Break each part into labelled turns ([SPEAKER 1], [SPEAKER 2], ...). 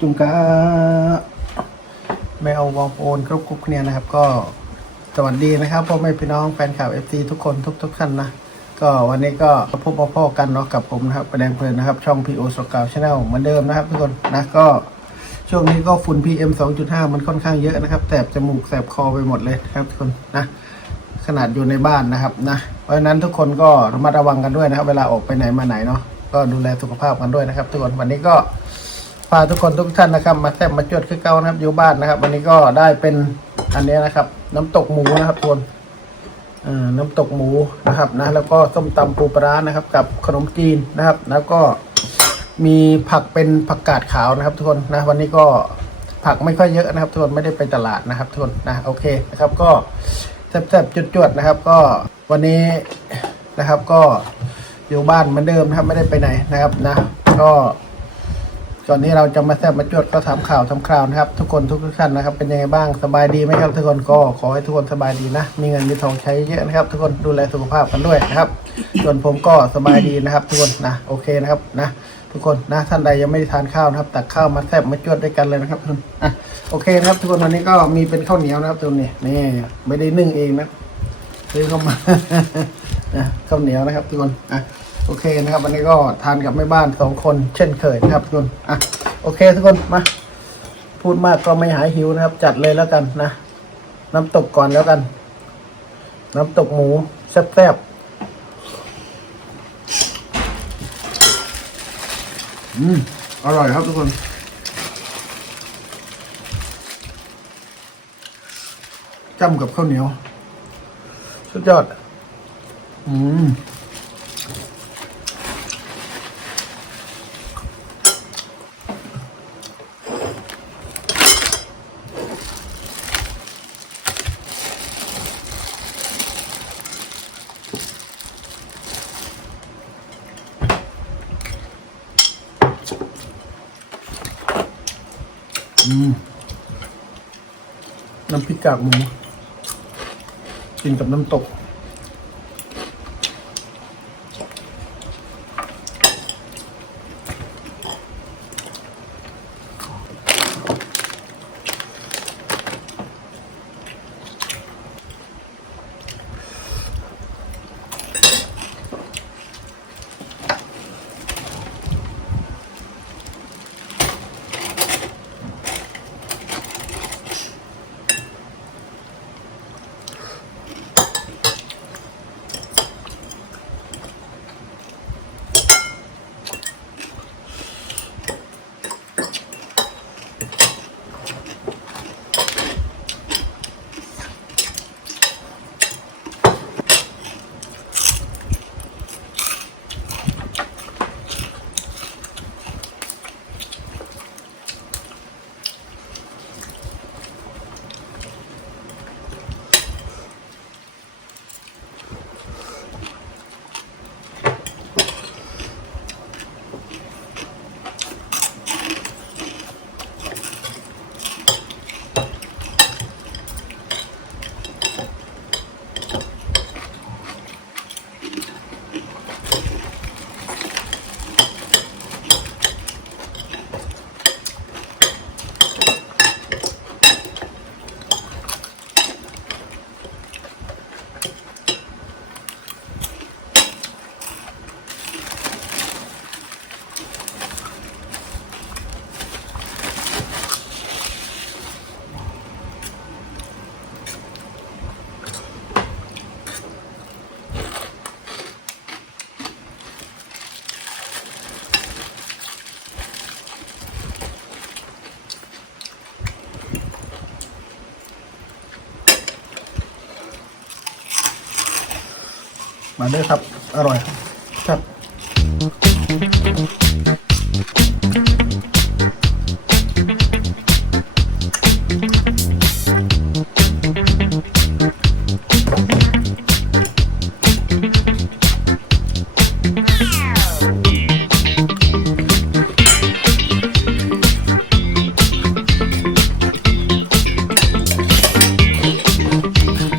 [SPEAKER 1] จุงกะไม่เอาวองโอนครบกรุ๊ปเนี่ยนะครับ ก็สวัสดีนะครับพ่อแม่พี่น้องแฟนคลับเอฟซีทุกคนทุกทุกท่านนะก็วันนี้ก็พบมาพ่อกันเนาะกับผมนะครับประแดงเพลินนะครับ ช่องพีโอสกาวชาแนลเหมือนเดิมนะครับทุกคนนะก็ช่วงนี้ก็ฝุ่น PM 2.5 มันค่อนข้างเยอะนะครับแสบจมูกแสบคอไปหมดเลยนะครับทุกคนนะขนาดอยู่ในบ้านนะครับนะเพราะฉะนั้นทุกคนก็ระมัดระวังกันด้วยนะครับ เวลาออกไปไหนมาไหนเนาะก็ดูแลสุขภาพกันด้วยนะครับ ทุกคนวันนี้ก็ พาทุกคนทุกท่านนะครับ มาแซ่บมาจวดคือเก่านะครับอยู่บ้านนะครับ วันนี้ก็ได้เป็นอันนี้นะครับ น้ำตกหมูนะครับทุกคนน้ำตกหมูนะครับนะแล้วก็ส้มตำปูปลาร้านะครับ กับขนมจีนนะครับ แล้วก็มีผักเป็นผักกาดขาวนะครับ ทุกคนนะวันนี้ก็ผักไม่ค่อยเยอะนะครับ ทุกคนไม่ได้ไปตลาดนะครับ ทุกคนนะโอเคนะครับ ก็แซ่บๆจวดๆนะครับ ก็วันนี้นะครับก็อยู่บ้านเหมือนเดิมนะครับไม่ได้ไปไหนนะครับนะ ก็ ก่อนนี้เราจะมาแซ่บมาจวดก็ทำข่าวทำคราวนะครับ ทุกคนทุกท่านนะครับ เป็นยังไงบ้างสบายดีไหมครับ ทุกคนก็ขอให้ทุกคนสบายดีนะ มีเงินมีทองใช้เยอะนะครับ ทุกคนดูแลสุขภาพกันด้วยนะครับ ส่วนผมก็สบายดีนะครับ ทุกคนนะโอเคนะครับนะทุกคนนะท่านใดยังไม่ได้ทานข้าวนะครับ ตักข้าวมาแซ่บมาจวดด้วยกันเลยนะครับทุกคนอะโอเคนะครับทุกคนวันนี้ก็มีเป็นข้าวเหนียวนะครับตัวนี้นี่ไม่ได้นึ่งเองนะซื้อเข้ามานะข้าวเหนียวนะครับ ทุกคนอะ โอเคนะครับวันนี้ก็ทานกับแม่บ้านสองคนเช่นเคยนะครับทุกคนอะโอเคทุกคนมาพูดมากก็ไม่หายหิวนะครับ จัดเลยแล้วกันนะ น้ำตกก่อนแล้วกัน น้ำตกหมูแซ่บๆอืมอร่อยครับทุกคนจ้ำกับข้าวเหนียว สุดยอด อืม น้ำพริกกากหมู กินกับน้ำตก มาเด้อครับ อร่อยครับ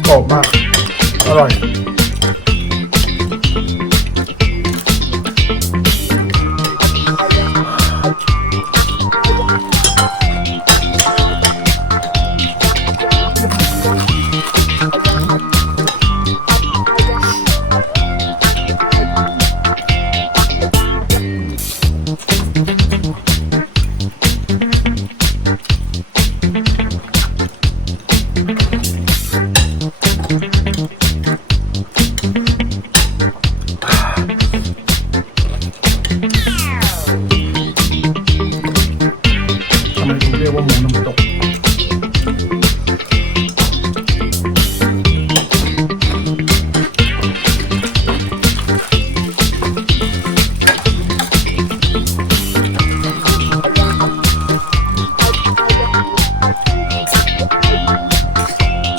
[SPEAKER 1] กรอบมาก อร่อย หมูน้ำตก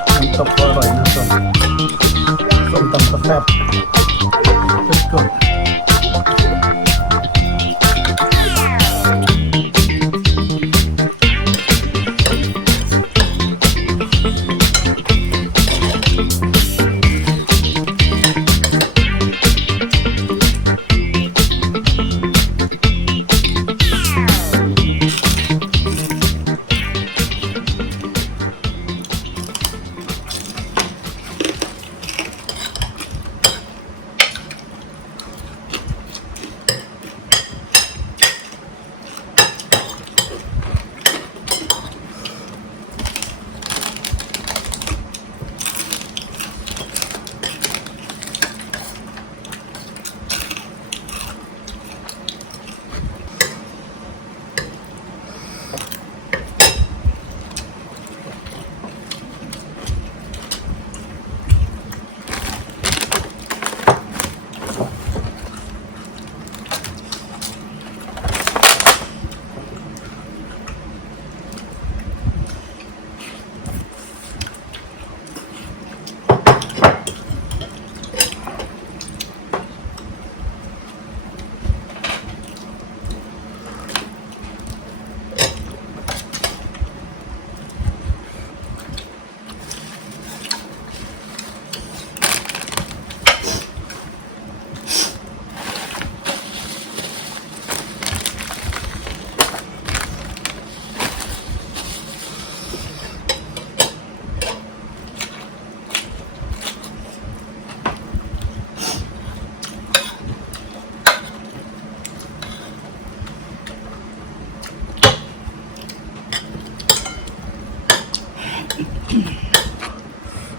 [SPEAKER 1] น้ำตกก็อร่อยนะส้มส้มตำแซ่บ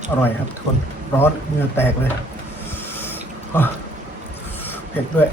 [SPEAKER 1] อร่อยครับทุกคนร้อนเหงื่อแตกเลยเผ็ดด้วย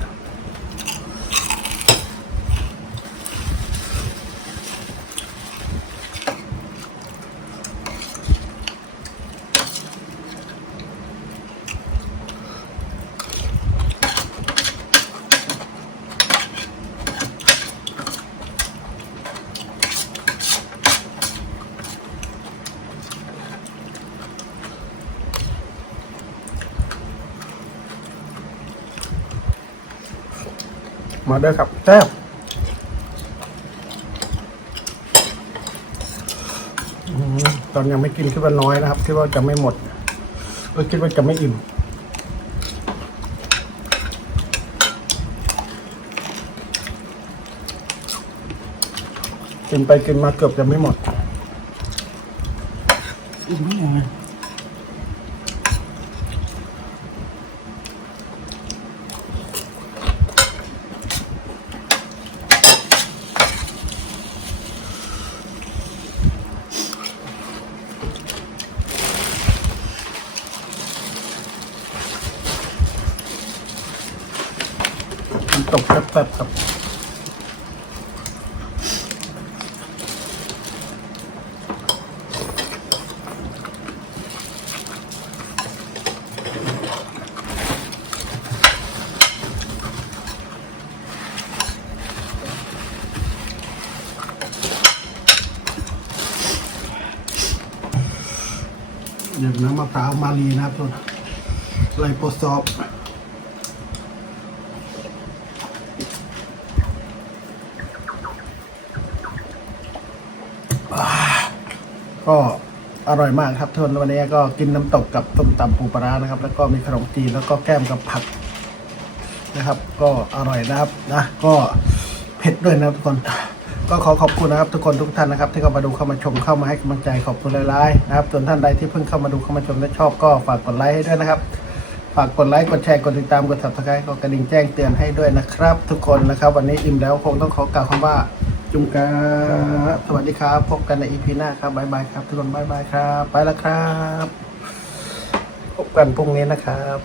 [SPEAKER 1] มาด้วยครับแซ่บตอนยังไม่กินคิดว่าน้อยนะครับคิดว่าจะไม่หมดเออคิดว่าจะไม่อิ่มกินไปกินมาเกือบจะไม่หมด
[SPEAKER 2] อิ่มไม่ยังไง
[SPEAKER 1] มัน ตกแซ่บๆครับเดี๋ยวน้ำมะพร้าวมาลีนะครับทุกคนไลโปซอฟ ก็อร่อยมากครับทุกคนวันนี้ก็กินน้ำตกกับต้มตำปูปลาร้านะครับ แล้วก็มีขนมจีนแล้วก็แก้มกับผักนะครับ ก็อร่อยนะครับนะก็เผ็ดด้วยนะทุกคน ก็ขอขอบคุณนะครับ ทุกคนทุกท่านนะครับ ที่เข้ามาดูเข้ามาชมเข้ามาให้กำลังใจขอบคุณหลายๆนะครับส่วนท่านใดที่เพิ่งเข้ามาดูเข้ามาชมและชอบก็ฝากกดไลค์ให้ด้วยนะครับฝากกดไลค์กดแชร์กดติดตามกด subscribe กดกระดิ่งแจ้งเตือนให้ด้วยนะครับ ทุกคนนะครับ วันนี้อิ่มแล้วคงต้องขอกล่าวคำว่า จุงกาสวัสดีครับ พบกันในอีพีหน้าครับบายบายครับ ทุกคนบายบายครับ ไปแล้วครับ พบกันพรุ่งนี้นะครับ